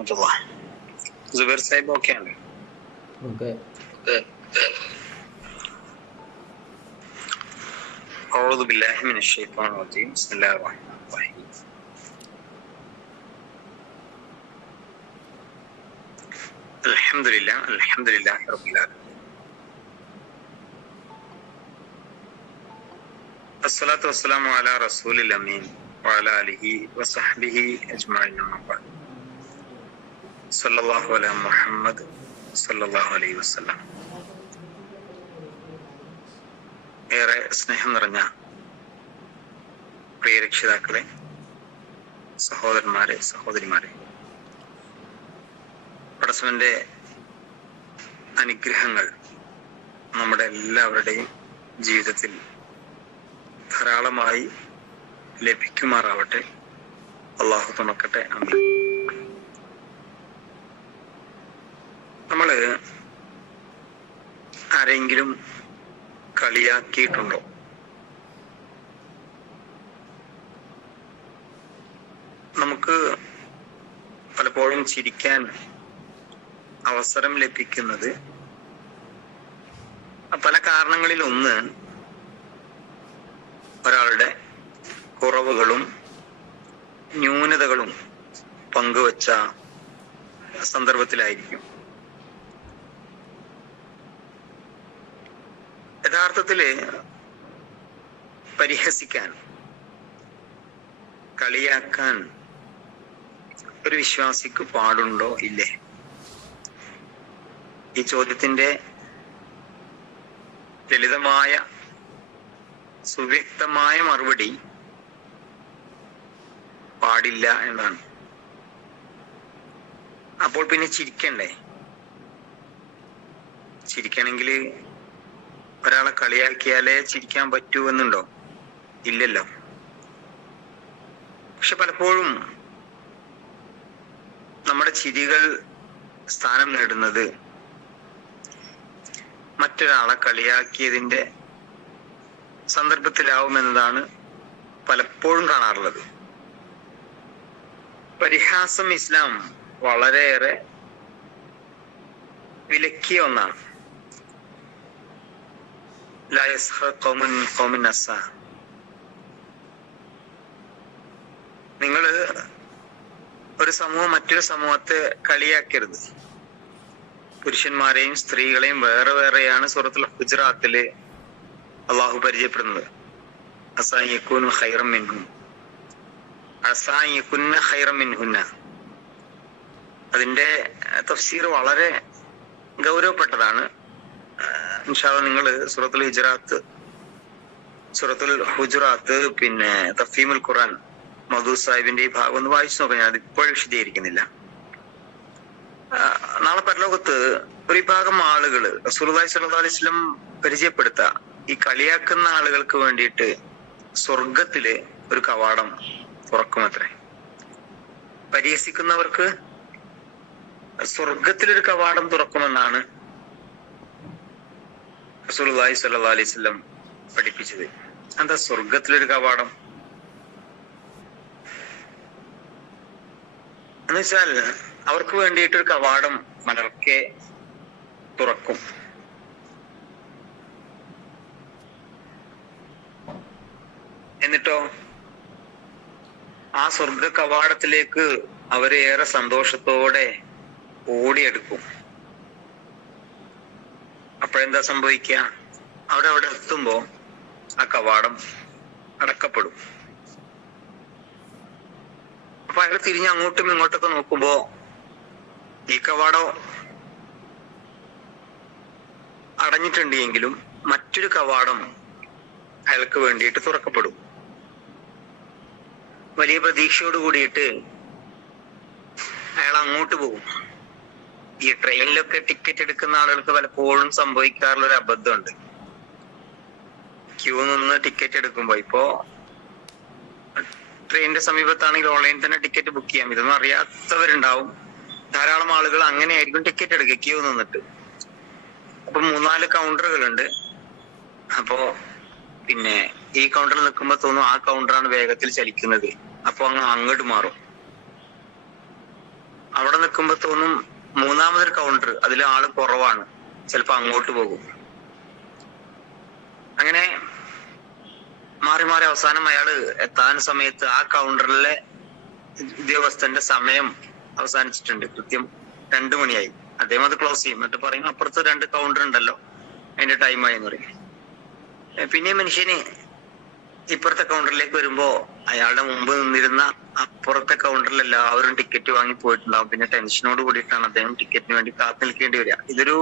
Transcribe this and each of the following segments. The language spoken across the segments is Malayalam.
ورحمه الله زبير سايب وكامل. أوكي. أعوذ بالله من الشيطان الرجيم. بسم الله الرحمن الرحيم. الحمد لله الحمد لله رب العالمين. الصلاة والسلام على رسول الأمين وعلى آله وصحبه أجمعين. وبعد സല്ലല്ലാഹു അലൈഹി മുഹമ്മദ് സല്ലല്ലാഹു അലൈഹി വസല്ലം. ഏറെ സ്നേഹം നിറഞ്ഞ പ്രിയ രക്ഷിതാക്കളെ സഹോദരന്മാരെ സഹോദരിമാരെ പടസവന്റെ അനുഗ്രഹങ്ങൾ നമ്മുടെ എല്ലാവരുടെയും ജീവിതത്തിൽ ധാരാളമായി ലഭിക്കുമാറാവട്ടെ. അള്ളാഹു തുണക്കട്ടെ. അമ്മ ആരെങ്കിലും കളിയാക്കിയിട്ടുണ്ടോ? നമുക്ക് പലപ്പോഴും ചിരിക്കാൻ അവസരം ലഭിക്കുന്നത് പല കാരണങ്ങളിൽ ഒന്ന് ഒരാളുടെ കുറവുകളും ന്യൂനതകളും പങ്കുവച്ച സന്ദർഭത്തിലായിരിക്കും. യഥാർത്ഥത്തിൽ പരിഹസിക്കാൻ കളിയാക്കാൻ ഒരു വിശ്വാസിക്ക് പാടുണ്ടോ ഇല്ലേ? ഈ ചോദ്യത്തിന്റെ ലളിതമായ സുവ്യക്തമായ മറുപടി പാടില്ല എന്നാണ്. അപ്പോൾ പിന്നെ ചിരിക്കണ്ടേ? ചിരിക്കണമെങ്കിൽ ഒരാളെ കളിയാക്കിയാലേ ചിരിക്കാൻ പറ്റൂ എന്നുണ്ടോ? ഇല്ലല്ലോ. പക്ഷെ പലപ്പോഴും നമ്മുടെ ചിരികൾ സ്ഥാനം നേടുന്നത് മറ്റൊരാളെ കളിയാക്കിയതിന്റെ സന്ദർഭത്തിലാവുമെന്നതാണ് പലപ്പോഴും കാണാറുള്ളത്. പരിഹാസം ഇസ്ലാം വളരെയേറെ വിലക്കിയ ഒന്നാണ്. لا യസ്ഹർ കോമൻ നിങ്ങൾ ഒരു സമൂഹം മറ്റൊരു സമൂഹത്തെ കളിയാക്കരുത്. പുരുഷന്മാരെയും സ്ത്രീകളെയും വേറെ വേറെയാണ് സൂറത്തിൽ ഗുജറാത്തിൽ അള്ളാഹു പരിചയപ്പെടുന്നത്. അസായിക്കുൻ ഹൈറം മിൻഹും. അസായിക്കുന്ന ഹൈറം മിൻഹുന്ന. അതിന്റെ തഫ്സീർ വളരെ ഗൗരവപ്പെട്ടതാണ്. ഇൻഷാല്ല നിങ്ങൾ സൂറത്തുൽ ഹിജറാത്ത് സൂറത്തുൽ ഹുജറാത്ത് പിന്നെ തഫീമുൽ ഖുറാൻ മധു സാഹിബിന്റെ ഈ ഭാഗം ഒന്ന് വായിച്ചു നോക്കാം. ഞാൻ ഇപ്പോൾ വിശദീകരിക്കുന്നില്ല. നാളെ പരലോകത്ത് ഒരു വിഭാഗം ആളുകൾ റസൂലി സല്ലാ പരിചയപ്പെടുത്ത ഈ കളിയാക്കുന്ന ആളുകൾക്ക് വേണ്ടിയിട്ട് സ്വർഗത്തിൽ ഒരു കവാടം തുറക്കുമത്രേ. പരിഹസിക്കുന്നവർക്ക് സ്വർഗത്തിലൊരു കവാടം തുറക്കുമെന്നാണ് വസല്ലം പഠിപ്പിച്ചത്. എന്താ സ്വർഗത്തിലൊരു കവാടം? എന്ന് വെച്ചാൽ അവർക്ക് വേണ്ടിയിട്ടൊരു കവാടം മലർക്കെ തുറക്കും. എന്നിട്ടോ? ആ സ്വർഗ കവാടത്തിലേക്ക് അവരെ ഏറെ സന്തോഷത്തോടെ ഓടിയെടുക്കും. അപ്പോഴെന്താ സംഭവിക്കുക അവിടെ എത്തുമ്പോ ആ കവാടം അടക്കപ്പെടും. അപ്പൊ അയാൾ തിരിഞ്ഞ് അങ്ങോട്ടും ഇങ്ങോട്ടൊക്കെ നോക്കുമ്പോ ഈ കവാടം അടഞ്ഞിട്ടുണ്ട് എങ്കിലും മറ്റൊരു കവാടം അയാൾക്ക് വേണ്ടിയിട്ട് തുറക്കപ്പെടും. വലിയ പ്രതീക്ഷയോട് കൂടിയിട്ട് അയാൾ അങ്ങോട്ട് പോകും. ഈ ട്രെയിനിലൊക്കെ ടിക്കറ്റ് എടുക്കുന്ന ആളുകൾക്ക് പലപ്പോഴും സംഭവിക്കാറുള്ള ഒരു അബദ്ധമുണ്ട്. ക്യൂ നിന്ന് ടിക്കറ്റ് എടുക്കുമ്പോ ഇപ്പോ ട്രെയിനിന്റെ സമീപത്താണെങ്കിൽ ഓൺലൈൻ തന്നെ ടിക്കറ്റ് ബുക്ക് ചെയ്യാം. ഇതൊന്നും അറിയാത്തവരുണ്ടാവും. ധാരാളം ആളുകൾ അങ്ങനെയായിരിക്കും ടിക്കറ്റ് എടുക്കുക ക്യൂ നിന്നിട്ട്. അപ്പൊ മൂന്നാൽ കൗണ്ടറുകളുണ്ട് അപ്പോ പിന്നെ ഈ കൗണ്ടറിൽ നിൽക്കുമ്പോ തോന്നും ആ കൗണ്ടറാണ് വേഗത്തിൽ ചലിക്കുന്നത്. അപ്പൊ അങ്ങ് അങ്ങോട്ട് മാറും. അവിടെ നിൽക്കുമ്പോ തോന്നും മൂന്നാമതൊരു കൗണ്ടർ അതിൽ ആൾ കുറവാണ്. ചിലപ്പോ അങ്ങോട്ട് പോകും. അങ്ങനെ മാറി മാറി അവസാനം അയാൾ എത്താൻ സമയത്ത് ആ കൗണ്ടറിലെ ഉദ്യോഗസ്ഥന്റെ സമയം അവസാനിച്ചിട്ടുണ്ട്. കൃത്യം രണ്ടു മണിയായി. അദ്ദേഹം അത് ക്ലോസ് ചെയ്യും. എന്നിട്ട് പറയും അപ്പുറത്ത് രണ്ട് കൗണ്ടർ ഉണ്ടല്ലോ. അതിന്റെ ടൈമായി എന്ന് പറയും. പിന്നെ മനുഷ്യന് ഇപ്പുറത്തെ കൗണ്ടറിലേക്ക് വരുമ്പോ അയാളുടെ മുമ്പ് നിന്നിരുന്ന അപ്പുറത്തെ കൗണ്ടറിൽ എല്ലാവരും ടിക്കറ്റ് വാങ്ങി പോയിട്ടുണ്ടാവും. പിന്നെ ടെൻഷനോട് കൂടിയിട്ടാണ് അദ്ദേഹം ടിക്കറ്റിന് വേണ്ടി കാത്തു നിൽക്കേണ്ടി വരിക. ഇതൊരു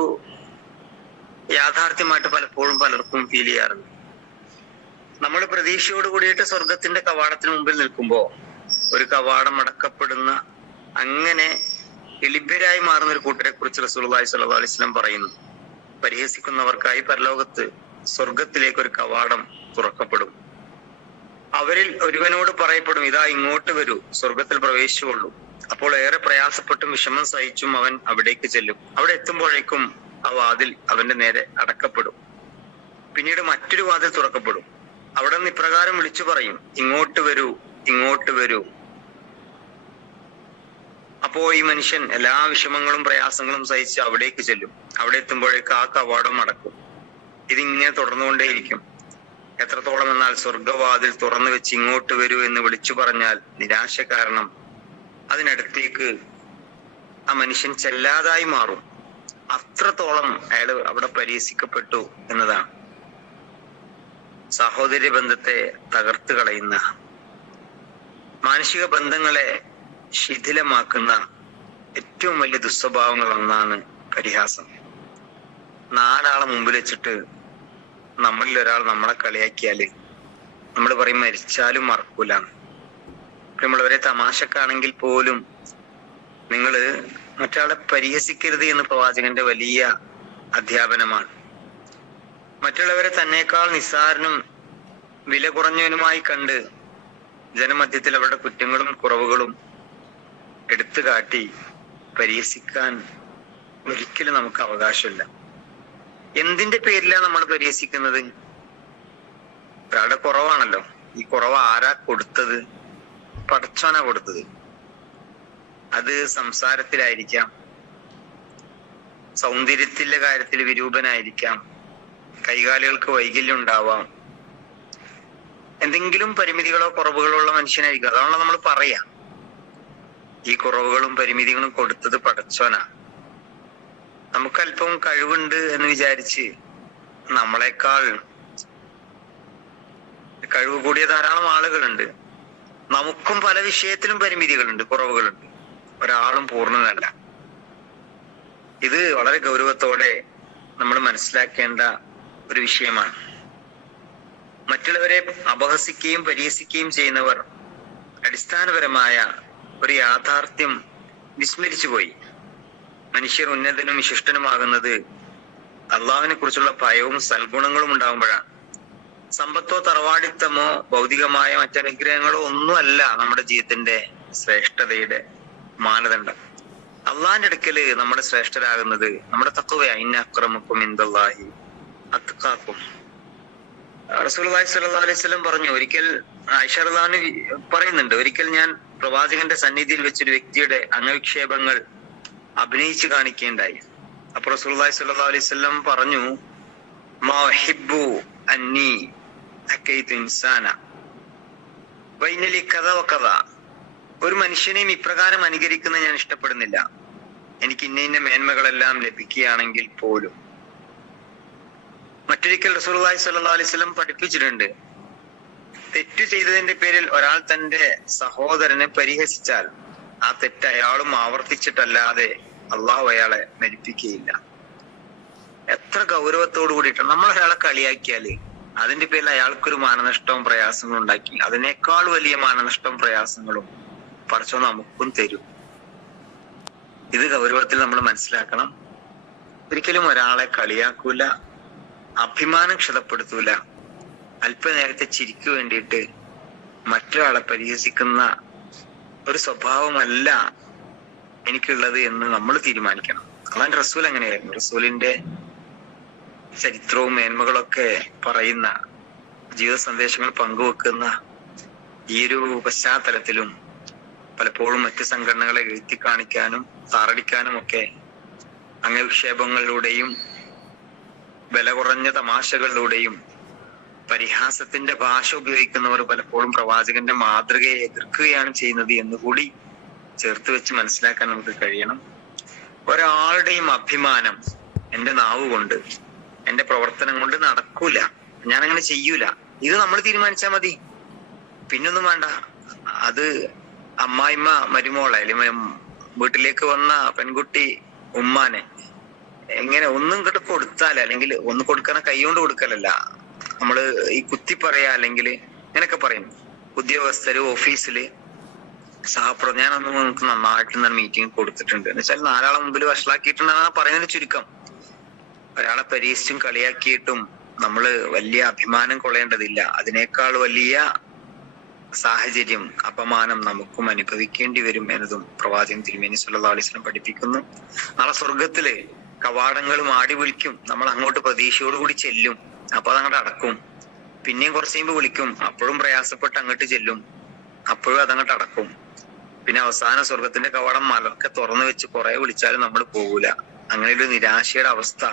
യാഥാർത്ഥ്യമായിട്ട് പലപ്പോഴും പലർക്കും ഫീൽ ചെയ്യാറുണ്ട്. നമ്മൾ പ്രതീക്ഷയോട് കൂടിയിട്ട് സ്വർഗത്തിന്റെ കവാടത്തിന് മുമ്പിൽ നിൽക്കുമ്പോ ഒരു കവാടം അടക്കപ്പെടുന്ന അങ്ങനെ എളിഭ്യരായി മാറുന്ന ഒരു കൂട്ടരെ കുറിച്ച് റസൂലുള്ളാഹി സ്വല്ലല്ലാഹു അലൈഹി വസല്ലം പറയുന്നു. പരിഹസിക്കുന്നവർക്കായി പരലോകത്ത് സ്വർഗത്തിലേക്ക് ഒരു കവാടം തുറക്കപ്പെടും. അവരിൽ ഒരുവനോട് പറയപ്പെടും ഇതാ ഇങ്ങോട്ട് വരൂ സ്വർഗത്തിൽ പ്രവേശിച്ചുകൊള്ളൂ. അപ്പോൾ ഏറെ പ്രയാസപ്പെട്ടും വിഷമം സഹിച്ചും അവൻ അവിടേക്ക് ചെല്ലും. അവിടെ എത്തുമ്പോഴേക്കും ആ വാതിൽ അവന്റെ നേരെ അടക്കപ്പെടും. പിന്നീട് മറ്റൊരു വാതിൽ തുറക്കപ്പെടും. അവിടെ നിന്ന് ഇപ്രകാരം വിളിച്ചു പറയും ഇങ്ങോട്ട് വരൂ ഇങ്ങോട്ട് വരൂ. അപ്പോ ഈ മനുഷ്യൻ എല്ലാ വിഷമങ്ങളും പ്രയാസങ്ങളും സഹിച്ച് അവിടേക്ക് ചെല്ലും. അവിടെ എത്തുമ്പോഴേക്ക് ആ കവാടം അടക്കും. ഇതിങ്ങനെ തുടർന്നുകൊണ്ടേയിരിക്കും. എത്രത്തോളം എന്നാൽ സ്വർഗവാതിൽ തുറന്നു വെച്ച് ഇങ്ങോട്ട് വരൂ എന്ന് വിളിച്ചു പറഞ്ഞാൽ നിരാശ കാരണം അതിനടുത്തേക്ക് ആ മനുഷ്യൻ ചെല്ലാതായി മാറും. അത്രത്തോളം അയാൾ അവിടെ പരിഹസിക്കപ്പെട്ടു എന്നതാണ്. സഹോദര്യ ബന്ധത്തെ തകർത്ത് കളയുന്ന മാനുഷിക ബന്ധങ്ങളെ ശിഥിലമാക്കുന്ന ഏറ്റവും വലിയ ദുസ്വഭാവങ്ങൾ ഒന്നാണ് പരിഹാസം. നാലാളെ മുമ്പിൽ വെച്ചിട്ട് നമ്മളിൽ ഒരാൾ നമ്മളെ കളിയാക്കിയാൽ നമ്മൾ പറയും മരിച്ചാലും മറക്കൂല. നമ്മൾ ഒരേ തമാശക്കാണെങ്കിൽ പോലും നിങ്ങൾ മറ്റാളെ പരിഹസിക്കരുത് എന്ന് പ്രവാചകന്റെ വലിയ അധ്യാപനമാണ്. മറ്റുള്ളവരെ തന്നേക്കാൾ നിസ്സാരനും വില കുറഞ്ഞവനുമായി കണ്ട് ജനമധ്യത്തിൽ അവരുടെ കുറ്റങ്ങളും കുറവുകളും എടുത്തു കാട്ടി പരിഹസിക്കാൻ ഒരിക്കലും നമുക്ക് അവകാശമില്ല. എന്തിന്റെ പേരിലാണ് നമ്മൾ പരിഹസിക്കുന്നത് ഒരാളുടെ കുറവാണല്ലോ. ഈ കുറവ് ആരാ കൊടുത്തത്? പടച്ചോന കൊടുത്തത്. അത് സംസാരത്തിലായിരിക്കാം. സൗന്ദര്യത്തിന്റെ കാര്യത്തിൽ വിരൂപനായിരിക്കാം. കൈകാലുകൾക്ക് വൈകല്യം ഉണ്ടാവാം. എന്തെങ്കിലും പരിമിതികളോ കുറവുകളോ ഉള്ള മനുഷ്യനായിരിക്കും. അതാണല്ലോ നമ്മൾ പറയാ. ഈ കുറവുകളും പരിമിതികളും കൊടുത്തത് പടച്ചോനാ നമുക്ക് അല്പം കഴിവുണ്ട് എന്ന് വിചാരിച്ച് നമ്മളെക്കാൾ കഴിവ് കൂടിയ ധാരാളം ആളുകളുണ്ട്. നമുക്കും പല വിഷയത്തിലും പരിമിതികളുണ്ട് കുറവുകളുണ്ട്. ഒരാളും പൂർണനല്ല. ഇത് വളരെ ഗൗരവത്തോടെ നമ്മൾ മനസ്സിലാക്കേണ്ട ഒരു വിഷയമാണ്. മറ്റുള്ളവരെ അപഹസിക്കുകയും പരിഹസിക്കുകയും ചെയ്യുന്നവർ അടിസ്ഥാനപരമായ ഒരു യാഥാർത്ഥ്യം വിസ്മരിച്ചു പോയി മനുഷ്യർ ഉന്നതനും വിശിഷ്ടനുമാകുന്നത് അള്ളാഹുവിനെ കുറിച്ചുള്ള ഭയവും സൽഗുണങ്ങളും ഉണ്ടാകുമ്പോഴാണ്. സമ്പത്തോ തറവാടിത്തമോ ഭൗതികമായ മറ്റനുഗ്രഹങ്ങളോ ഒന്നുമല്ല നമ്മുടെ ജീവിതത്തിന്റെ ശ്രേഷ്ഠതയുടെ മാനദണ്ഡം. അള്ളാഹിന്റെ അടുക്കൽ നമ്മുടെ ശ്രേഷ്ഠരാകുന്നത് നമ്മുടെ തത്വയാ ഇന്ന അക്രമക്കും ഇന്ദല്ലാഹി അത്തക്കാക്കും സ്വല്ലല്ലാഹു അലൈഹി വസല്ലം പറഞ്ഞു ഒരിക്കൽ അൻഹ പറയുന്നുണ്ട് ഒരിക്കൽ ഞാൻ പ്രവാചകന്റെ സന്നിധിയിൽ വെച്ചൊരു വ്യക്തിയുടെ അംഗവിക്ഷേപങ്ങൾ അഭിനയിച്ചു കാണിക്കേണ്ടായി. അപ്പൊ അലൈഹി വസല്ലം പറഞ്ഞു കഥ കഥ. ഒരു മനുഷ്യനെയും ഇപ്രകാരം അനുകരിക്കുന്ന ഞാൻ ഇഷ്ടപ്പെടുന്നില്ല. എനിക്ക് ഇന്ന ഇന്ന മേന്മകളെല്ലാം ലഭിക്കുകയാണെങ്കിൽ പോലും. മറ്റൊരിക്കൽ റസൂലുള്ളാഹി സ്വല്ലല്ലാഹു അലൈഹി വസല്ലം പഠിപ്പിച്ചിട്ടുണ്ട്. തെറ്റു ചെയ്തതിന്റെ പേരിൽ ഒരാൾ തന്റെ സഹോദരനെ പരിഹസിച്ചാൽ ആ തെറ്റ് അയാളും ആവർത്തിച്ചിട്ടല്ലാതെ അള്ളാഹു അയാളെ മരിപ്പിക്കുകയില്ല. എത്ര ഗൗരവത്തോടു കൂടിയിട്ട് നമ്മൾ അയാളെ കളിയാക്കിയാൽ അതിന്റെ പേരിൽ അയാൾക്കൊരു മാനനഷ്ടവും പ്രയാസങ്ങളും ഉണ്ടാക്കി. അതിനേക്കാൾ വലിയ മാനനഷ്ടവും പ്രയാസങ്ങളും പടച്ചോ നമുക്കും തരും. ഇത് ഗൗരവത്തിൽ നമ്മൾ മനസ്സിലാക്കണം. ഒരിക്കലും ഒരാളെ കളിയാക്കൂല അഭിമാനം ക്ഷതപ്പെടുത്തൂല അല്പനേരത്തെ ചിരിക്കു വേണ്ടിയിട്ട് മറ്റൊരാളെ പരിഹസിക്കുന്ന ഒരു സ്വഭാവമല്ല എനിക്കുള്ളത് എന്ന് നമ്മൾ തീരുമാനിക്കണം. അതാണ് റസൂൽ അങ്ങനെയായിരുന്നു. റസൂലിന്റെ ചരിത്രവും മേന്മകളൊക്കെ പറയുന്ന ജീവിത സന്ദേശങ്ങൾ പങ്കുവെക്കുന്ന ഈ ഒരു പശ്ചാത്തലത്തിലും പലപ്പോഴും മറ്റ് സംഘടനകളെ എഴുത്തി കാണിക്കാനും താറടിക്കാനും ഒക്കെ അംഗവിക്ഷേപങ്ങളിലൂടെയും വില കുറഞ്ഞ തമാശകളിലൂടെയും പരിഹാസത്തിന്റെ ഭാഷ ഉപയോഗിക്കുന്നവർ പലപ്പോഴും പ്രവാചകന്റെ മാതൃകയെ എതിർക്കുകയാണ് ചെയ്യുന്നത് എന്നുകൂടി ചേർത്ത് വെച്ച് മനസ്സിലാക്കാൻ നമുക്ക് കഴിയണം. ഒരാളുടെയും അഭിമാനം എന്റെ നാവ് കൊണ്ട് എന്റെ പ്രവർത്തനം കൊണ്ട് നടക്കൂല. ഞാൻ അങ്ങനെ ചെയ്യൂല. ഇത് നമ്മൾ തീരുമാനിച്ചാൽ മതി. പിന്നൊന്നും വേണ്ട. അത് അമ്മായിമ്മ മരുമോളെ അല്ലെങ്കിൽ വീട്ടിലേക്ക് വന്ന പെൺകുട്ടി ഉമ്മാനെ എങ്ങനെ ഒന്നും ഇങ്ങോട്ട് കൊടുത്താൽ അല്ലെങ്കിൽ ഒന്ന് കൊടുക്കണ കൈ കൊണ്ട് കൊടുക്കലല്ല. നമ്മൾ ഈ കുത്തി പറയാ അല്ലെങ്കിൽ ഇങ്ങനൊക്കെ പറയും. ഉദ്യോഗസ്ഥര് ഓഫീസിൽ സഹപ്ര ഞാനൊന്ന് നമുക്ക് നന്നായിട്ട് മീറ്റിംഗ് കൊടുത്തിട്ടുണ്ട്. എന്ന് വെച്ചാൽ നാലാളെ മുമ്പിൽ വഷളാക്കിയിട്ടുണ്ടെന്നാണ് പറയുന്നത് ചുരുക്കം. ഒരാളെ പരീക്ഷിച്ചും കളിയാക്കിയിട്ടും നമ്മൾ വലിയ അഭിമാനം കൊള്ളേണ്ടതില്ല. അതിനേക്കാൾ വലിയ സാഹചര്യം അപമാനം നമുക്കും അനുഭവിക്കേണ്ടി വരും എന്നതും പ്രവാചകൻ തിരുമേനി സുല്ലാ അലൈഹി വസല്ലം പഠിപ്പിക്കുന്നു. നാളെ സ്വർഗത്തിൽ കവാടങ്ങളും ആടി വിളിക്കും. നമ്മൾ അങ്ങോട്ട് പ്രതീക്ഷയോടുകൂടി ചെല്ലും. അപ്പൊ അതങ്ങോട്ട് അടക്കും. പിന്നെയും കുറച്ച് കഴിയുമ്പോ വിളിക്കും. അപ്പോഴും പ്രയാസപ്പെട്ട് അങ്ങോട്ട് ചെല്ലും. അപ്പോഴും അതങ്ങോട്ട് അടക്കും. പിന്നെ അവസാന സ്വർഗത്തിന്റെ കവാടം മലക്കെ തുറന്നു വെച്ച് കുറെ വിളിച്ചാലും നമ്മൾ പോകൂല അങ്ങനെ ഒരു നിരാശയുടെ അവസ്ഥ.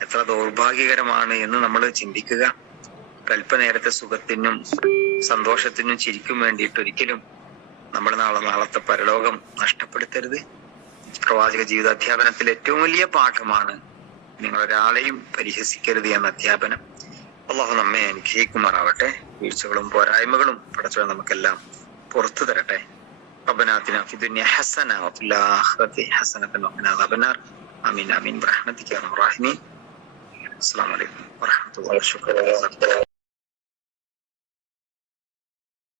എത്ര ദൗർഭാഗ്യകരമാണ് എന്ന് നമ്മൾ ചിന്തിക്കുക. കൽപ്പനേരത്തെ സുഖത്തിനും സന്തോഷത്തിനും ചിരിക്കും വേണ്ടിയിട്ട് ഒരിക്കലും നമ്മൾ നാളെ നാളത്തെ പരലോകം നഷ്ടപ്പെടുത്തരുത്. പ്രവാചക ജീവിതാധ്യാപനത്തിൽ ഏറ്റവും വലിയ പാഠമാണ് നിങ്ങൾ ഒരാളെയും പരിഹസിക്കരുത് എന്ന അധ്യാപനം അള്ളാഹു നമ്മെ അനുഗ്രഹിക്കുമാറാവട്ടെ വീഴ്ചകളും പോരായ്മകളും പടച്ചോ നമുക്കെല്ലാം പുറത്തു തരട്ടെ ربنا آتنا في الدنيا حسنة وفي الآخرة حسنة وقنا عذاب النار آمين آمين برحمتك يا أرحم الراحمين السلام عليكم ورحمة الله وبركاته